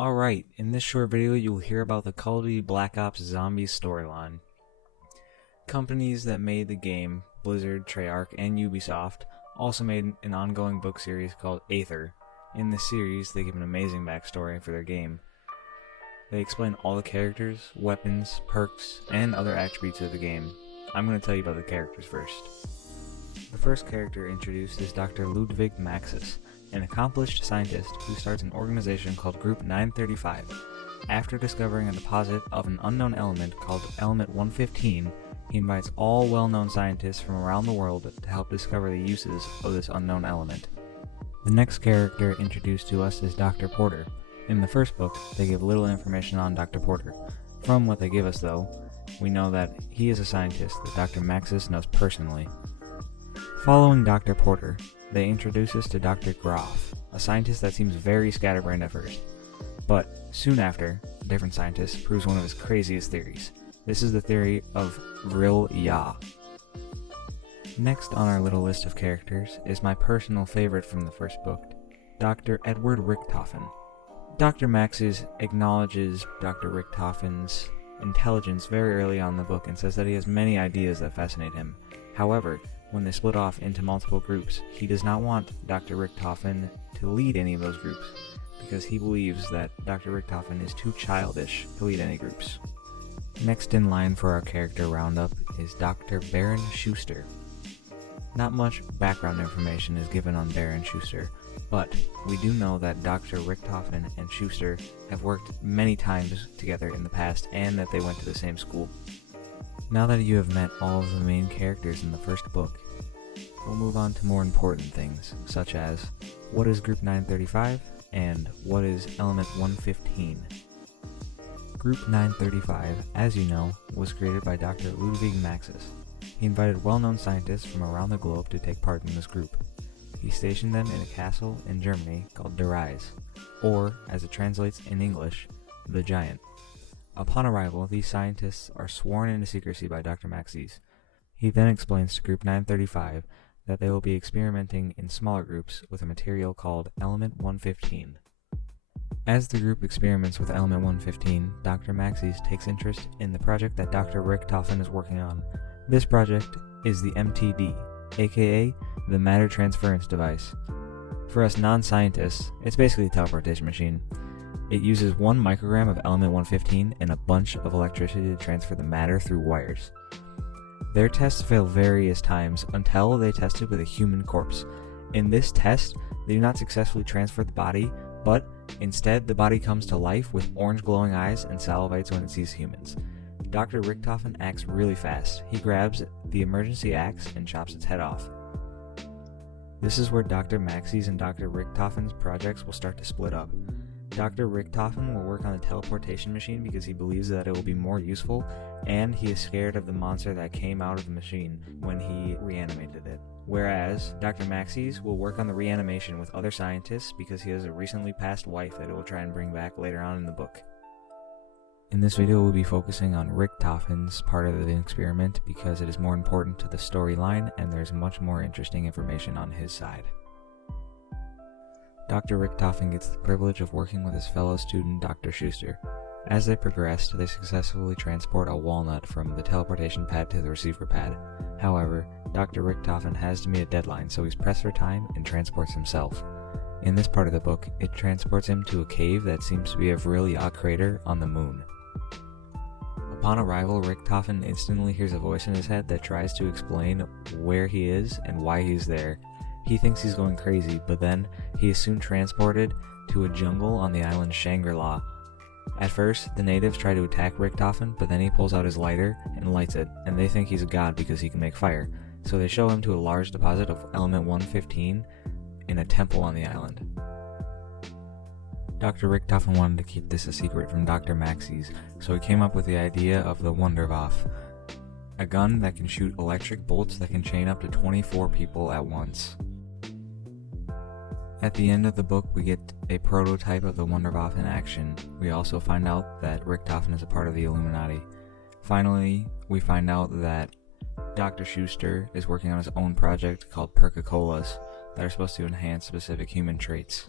Alright, in this short video you'll hear about the Call of Duty Black Ops Zombies storyline. Companies that made the game, Blizzard, Treyarch, and Ubisoft, also made an ongoing book series called Aether. In this series, they give an amazing backstory for their game. They explain all the characters, weapons, perks, and other attributes of the game. I'm going to tell you about the characters first. The first character introduced is Dr. Ludwig Maxis, an accomplished scientist who starts an organization called Group 935. After discovering a deposit of an unknown element called Element 115, he invites all well-known scientists from around the world to help discover the uses of this unknown element. The next character introduced to us is Dr. Porter. In the first book, they give little information on Dr. Porter. From what they give us, though, we know that he is a scientist that Dr. Maxis knows personally. Following Dr. Porter, they introduce us to Dr. Groff, a scientist that seems very scatterbrained at first. But soon after, a different scientist proves one of his craziest theories. This is the theory of Vril Ya. Next on our little list of characters is my personal favorite from the first book, Dr. Edward Richtofen. Dr. Maxis acknowledges Dr. Richtofen's intelligence very early on in the book and says that he has many ideas that fascinate him. However, when they split off into multiple groups, he does not want Dr. Richtofen to lead any of those groups, because he believes that Dr. Richtofen is too childish to lead any groups. Next in line for our character roundup is Dr. Baron Schuster. Not much background information is given on Baron Schuster, but we do know that Dr. Richtofen and Schuster have worked many times together in the past and that they went to the same school. Now that you have met all of the main characters in the first book, we'll move on to more important things, such as what is Group 935 and what is Element 115. Group 935, as you know, was created by Dr. Ludwig Maxis. He invited well-known scientists from around the globe to take part in this group. He stationed them in a castle in Germany called Der Rise, or, as it translates in English, the Giant. Upon arrival, these scientists are sworn into secrecy by Dr. Maxis. He then explains to Group 935 that they will be experimenting in smaller groups with a material called Element 115. As the group experiments with Element 115, Dr. Maxis takes interest in the project that Dr. Richtofen is working on. This project is the MTD, aka the Matter Transference Device. For us non-scientists, it's basically a teleportation machine. It uses 1 microgram of Element 115 and a bunch of electricity to transfer the matter through wires. Their tests fail various times until they test it with a human corpse. In this test, they do not successfully transfer the body, but instead the body comes to life with orange glowing eyes and salivates when it sees humans. Dr. Richtofen acts really fast. He grabs the emergency axe and chops its head off. This is where Dr. Maxis and Dr. Richtofen's projects will start to split up. Dr. Richtofen will work on the teleportation machine because he believes that it will be more useful, and he is scared of the monster that came out of the machine when he reanimated it. Whereas Dr. Maxis will work on the reanimation with other scientists because he has a recently passed wife that he will try and bring back later on in the book. In this video, we'll be focusing on Richtofen's part of the experiment because it is more important to the storyline and there's much more interesting information on his side. Dr. Richtofen gets the privilege of working with his fellow student, Dr. Schuster. As they progress, they successfully transport a walnut from the teleportation pad to the receiver pad. However, Dr. Richtofen has to meet a deadline, so he's pressed for time and transports himself. In this part of the book, it transports him to a cave that seems to be a Vril Ya crater on the moon. Upon arrival, Richtofen instantly hears a voice in his head that tries to explain where he is and why he's there. He thinks he's going crazy, but then he is soon transported to a jungle on the island Shangri-La. At first, the natives try to attack Richtofen, but then he pulls out his lighter and lights it, and they think he's a god because he can make fire. So they show him to a large deposit of Element 115 in a temple on the island. Dr. Richtofen wanted to keep this a secret from Dr. Maxis, so he came up with the idea of the Wunderwaffe, a gun that can shoot electric bolts that can chain up to 24 people at once. At the end of the book, we get a prototype of the Wunderwaffe in action. We also find out that Richtofen is a part of the Illuminati. Finally, we find out that Dr. Schuster is working on his own project called Perca-Colas that are supposed to enhance specific human traits.